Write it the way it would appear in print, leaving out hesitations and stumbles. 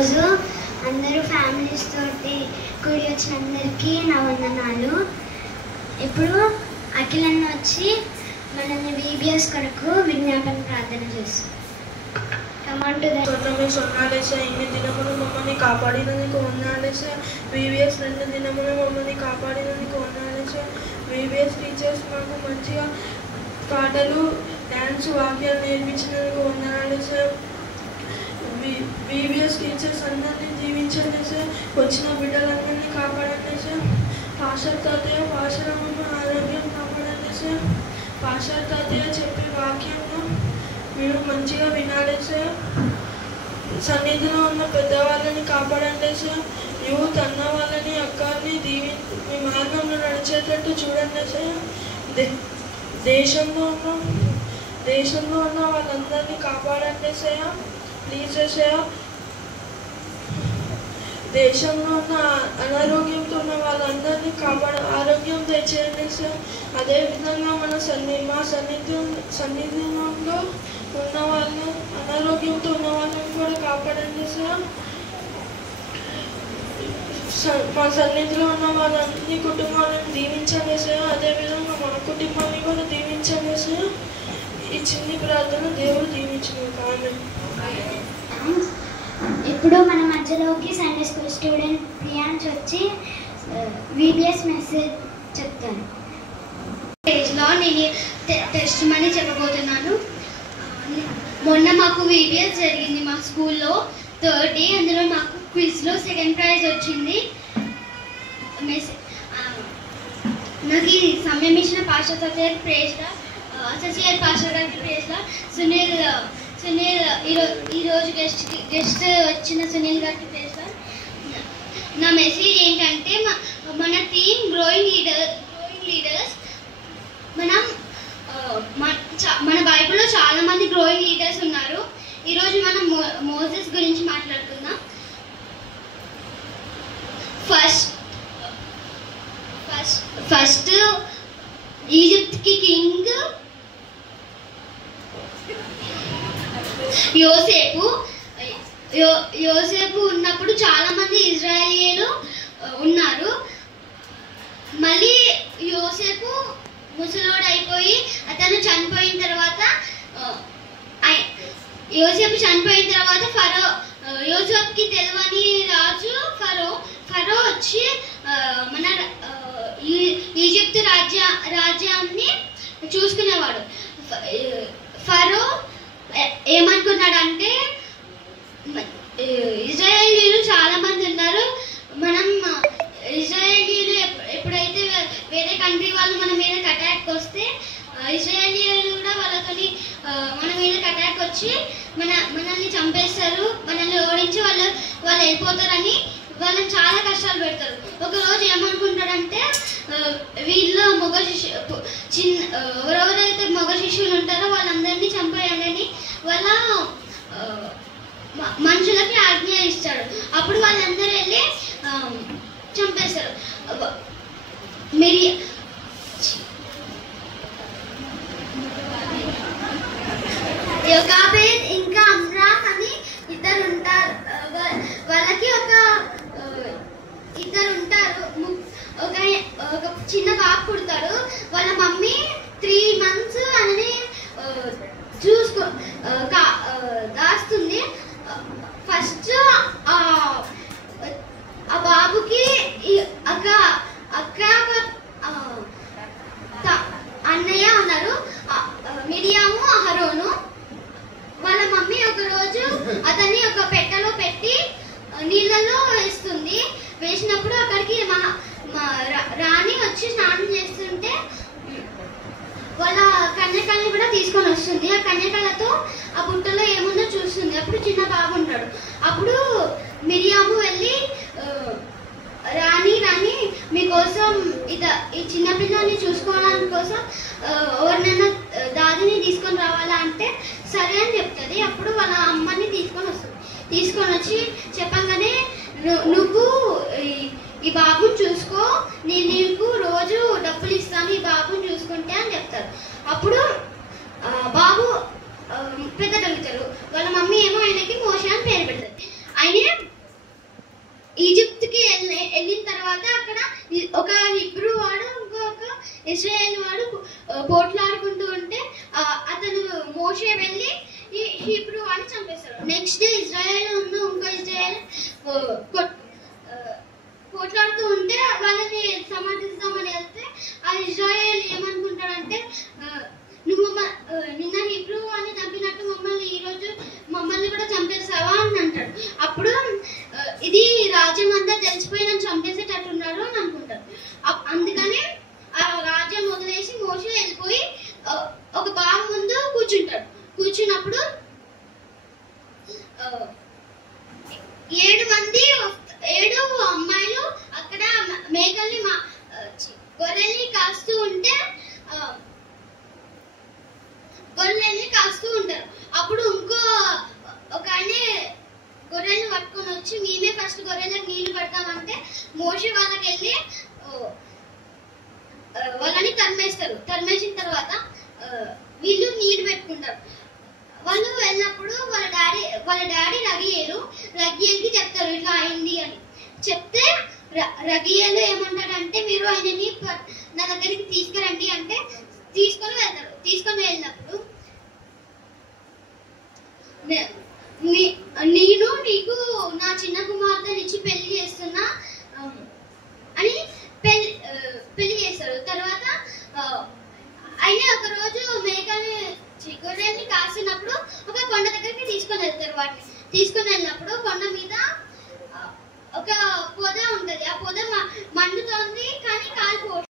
రోజు అందరూ ఫ్యామిలీస్ తోటి కూడి వచ్చిన అందరికీ నా వందనాలు. ఇప్పుడు అఖిలన్న వచ్చి మనల్ని VBS కొరకు విజ్ఞాపన ప్రార్థన చేస్తాం. ఇన్ని దినములు మమ్మల్ని కాపాడినందుకు వందనాలేసా. VBS 2 దినములు మమ్మల్ని కాపాడినందుకు వందనాలేసా. VBS టీచర్స్ మాకు మంచిగా పాటలు, డ్యాన్స్, వాక్యాలు నేర్పించినందుకు వందనాలేసా. VBS టీచర్స్ అందరినీ దీవించండి సార్. వచ్చిన బిడ్డలందరినీ కాపాడండి సార్. పాస్టర్ తాతయ్య పాశరమ్మ ఆరోగ్యం కాపాడండి సార్. పాస్టర్ తాతయ్య చెప్పే వాక్యంలో మీరు మంచిగా వినాలి సార్. సన్నిధిలో ఉన్న పెద్దవాళ్ళని కాపాడండి సార్. యూత్ అన్న వాళ్ళని అక్కడిని మీ మార్గంలో నడిచేటట్టు చూడండి సార్. దేశంలో ఉన్న వాళ్ళందరినీ కాపాడండి సార్. Please sir. దేశంలో ఉన్న అనారోగ్యంతో ఉన్న వాళ్ళందరినీ ఆరోగ్యం తెచ్చేయండి సార్. అదేవిధంగా మా సన్నిధిలో ఉన్న వాళ్ళు అనారోగ్యంతో ఉన్న వాళ్ళని కూడా కాపాడండి సార్. మా సన్నిధిలో ఉన్న వాళ్ళన్ని కుటుంబాలను దీవించండి సార్. అదేవిధంగా మా కుటుంబాన్ని కూడా దీవించండి సార్. ఈ చిన్ని ప్రార్థన దేవుడు దీవించిన కారణం. ఇప్పుడు మన మధ్యలోకి సండే స్కూల్ స్టూడెంట్ ప్రియాంశ్ వచ్చి VBS మెసేజ్ చెప్తాను. స్టేజ్లో నేను టెస్ట్ మనీ చెప్పబోతున్నాను. మొన్న మాకు VBS జరిగింది మా స్కూల్లో 3rd డే. అందులో మాకు క్విజ్లో 2nd ప్రైజ్ వచ్చింది. నాకు ఈ సమయం ఇచ్చిన పాస్టర్ తాతయ్య ప్రేజ్లా, ససియర్ పాస్టర్ గారికి ప్రేజ్లా, సునీల్ ఈరోజు గెస్ట్ వచ్చిన సునీల్ గారికి ప్రేజ్లా. నా మెసేజ్ ఏంటంటే మన థీమ్ గ్రోయింగ్ లీడర్స్. మన బైబిల్లో చాలా మంది గ్రోయింగ్ లీడర్స్ ఉన్నారు. ఈరోజు మనం మోసెస్ గురించి మాట్లాడుకుందాం. ఫస్ట్ ఈజిప్ట్కి కింగ్ యోసేపు ఉన్నప్పుడు చాలా మంది ఇజ్రాయేలీలు ఉన్నారు. మళ్ళీ యోసేపు ముసలోడు అయిపోయి అతను చనిపోయిన తర్వాత యోసేపుకి తెలియని రాజు ఫరో వచ్చి మన ఈజిప్ట్ రాజ్యాన్ని చూసుకునేవాడు. ఫరో ఏమనుకున్నాడంటే ఇజ్రాయేలీలు చాలా మంది ఉన్నారు, మనం ఇజ్రాయేలీలు ఎప్పుడైతే వేరే కంట్రీ వాళ్ళు మన మీదకి అటాక్ వస్తే ఇజ్రాయేలీలు కూడా వాళ్ళతోని మన మీదకి అటాక్ వచ్చి మనల్ని చంపేస్తారు, మనల్ని ఓడించి వాళ్ళు వెళ్ళిపోతారని వాళ్ళని చాలా కష్టాలు పెడతారు. ఒకరోజు ఏమనుకుంటాడంటే వీళ్ళు ఎవరెవరైతే మగ శిష్యులు ఉంటారో వాళ్ళందరినీ చంపేయాలని వాళ్ళ మనుషులకి ఆజ్ఞ ఇస్తాడు. అప్పుడు వాళ్ళందరూ వెళ్ళి చంపేస్తారు. యోకాబేద్ ఇంకా అమ్రామ్ అని ఇద్దరు ఉంటారు. వాళ్ళకి ఇద్దరు ఉంటారు. ఒక చిన్న బాబు పుడతాడు. వాళ్ళ మమ్మీ 3 months అని దాస్తుంది. ఫస్ట్ ఆ బాబుకి అన్నయ్య ఉన్నారు, మిరియాము, అహరోను. వాళ్ళ మమ్మీ ఒకరోజు అతన్ని ఒక పెట్టెలో పెట్టి నీళ్ళలో వేస్తుంది. వేసినప్పుడు అక్కడికి రాణి వచ్చి స్నానం చేస్తుంటే వాళ్ళ కన్యకల్ని కూడా తీసుకొని వస్తుంది. ఆ కన్యకలతో ఆ బుట్టలో ఏముందో చూస్తుంది. అప్పుడు చిన్న బాబు ఉంటాడు. అప్పుడు మిరియాము వెళ్ళి రాణి మీకోసం ఈ చిన్నపిల్లని చూసుకోవడానికి కోసం ఎవరినైనా దాదిని తీసుకొని రావాలా అంటే సరే అని చెప్తుంది. అప్పుడు వాళ్ళ అమ్మని తీసుకొని వచ్చి చెప్పంగానే నువ్వు ఈ బాబుని చూసుకో, నేను నీకు రోజు డబ్బులు ఇస్తాను ఈ బాబుని చూసుకుంటే అని చెప్తారు. అప్పుడు బాబు పెద్ద తగ్గుతారు. వాళ్ళ మమ్మీ ఏమో ఆయనకి మోషే అని పేరు పెడతారు. ఆయన ఈజిప్ట్కి వెళ్ళిన తర్వాత అక్కడ ఒక హిబ్రూ వాడు ఇంకొక ఇశ్రాయేల్ వాడు పోట్లాడుకుంటూ ఉంటే అతను మోషే వెళ్ళి ఈ హిబ్రూ వాడిని చంపేస్తాడు. నెక్స్ట్ డే ఇజ్రాయేల్ ఇంకో ఇజ్రాయేల్ పోట్లాడుతూ ఉంటే వాళ్ళని సమర్థిస్తామని వెళ్తే ఆ ఇజ్రాయేల్ ఏమనుకుంటాడంటే నువ్వు నిన్న హిబ్రూ అని చంపినట్టు మమ్మల్ని కూడా చంపేస్తావా అని అంటాడు. అప్పుడు ఇది రాజ్యం అంతా తెలిసిపోయిందని చంపేసేటట్టున్నాడు అని అనుకుంటారు. అందుకని ఆ రాజ్యం వదిలేసి మోషే వెళ్ళిపోయి ఒక బావి ముందు కూర్చుంటాడు. కూర్చున్నప్పుడు 7 అమ్మాయిలు అక్కడ మేకల్ని గొర్రెల్ని కాస్తూ ఉంటారు. అప్పుడు ఇంకో ఒక ఆయన గొర్రెల్ని పట్టుకొని వచ్చి మేమే ఫస్ట్ గొర్రెలకు నీళ్లు పెడతామంటే మోషే వాళ్ళకి వెళ్ళి వాళ్ళని తరిమేస్తారు. తరిమేసిన తర్వాత వీళ్ళు నీళ్లు పెట్టుకుంటారు. వాళ్ళు వెళ్ళినప్పుడు వాళ్ళ డాడీ రగియల్కి చెప్తారు ఇట్లా అయింది అని. చెప్తే రగియలు ఏమంటాడంటే మీరు ఆయనని నా దగ్గరికి తీసుకురండి అంటే తీసుకొని వెళ్తారు. తీసుకొని వెళ్ళినప్పుడు నేను నీకు నా చిన్న కుమార్తెనిచ్చి పెళ్లి చేస్తున్నా అని పెళ్లి చేస్తారు. తర్వాత ఆయన ఒక రోజు గొర్రెల్ని కాసినప్పుడు ఒక కొండ దగ్గరికి తీసుకొని వెళ్తారు. వాటిని తీసుకొని వెళ్ళినప్పుడు కొండ మీద ఒక పొద ఉంటది. ఆ పొద మండుతోంది.